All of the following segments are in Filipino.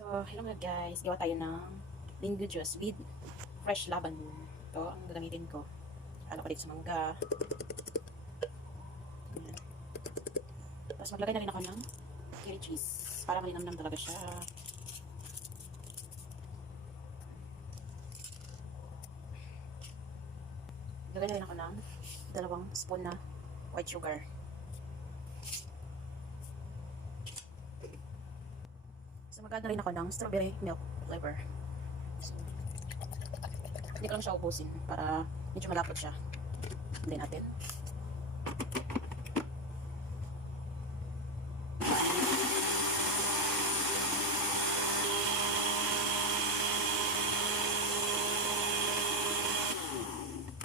So, hello mga guys. Gawa tayo ng mango juice with fresh laban. Ito ang gagamitin ko. Ano ko dito sa mangga. Ayan. Tapos maglagay na rin ako ng cherry cheese para malinamnam talaga siya. Maglagay na rin ako ng 2 spoon na white sugar. So, mag-add na rin ako ng strawberry milk flavor. So, hindi ko lang siya ubusin para medyo malapot siya. Hindi natin.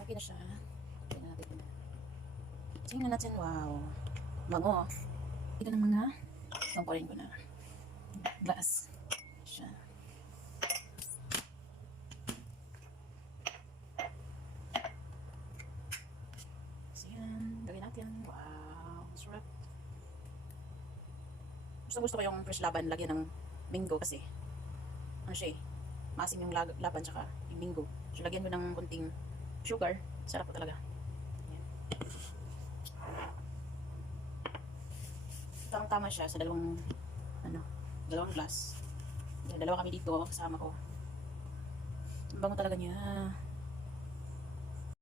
Okay na siya. Tingnan natin. Tingnan natin. Wow. Bango. Ito ng mga tangkulin ko na glass siya. So yan, gawin natin. Wow, sarap. Gusto ko yung fresh laban lagyan ng mango kasi ano siya eh, maasim yung laban tsaka yung mango. So lagyan mo ng konting sugar, sarap po talaga. Yan. Tama siya sa dalawang glass. Dalawa kami dito kasama ko. Ang bango talaga niya.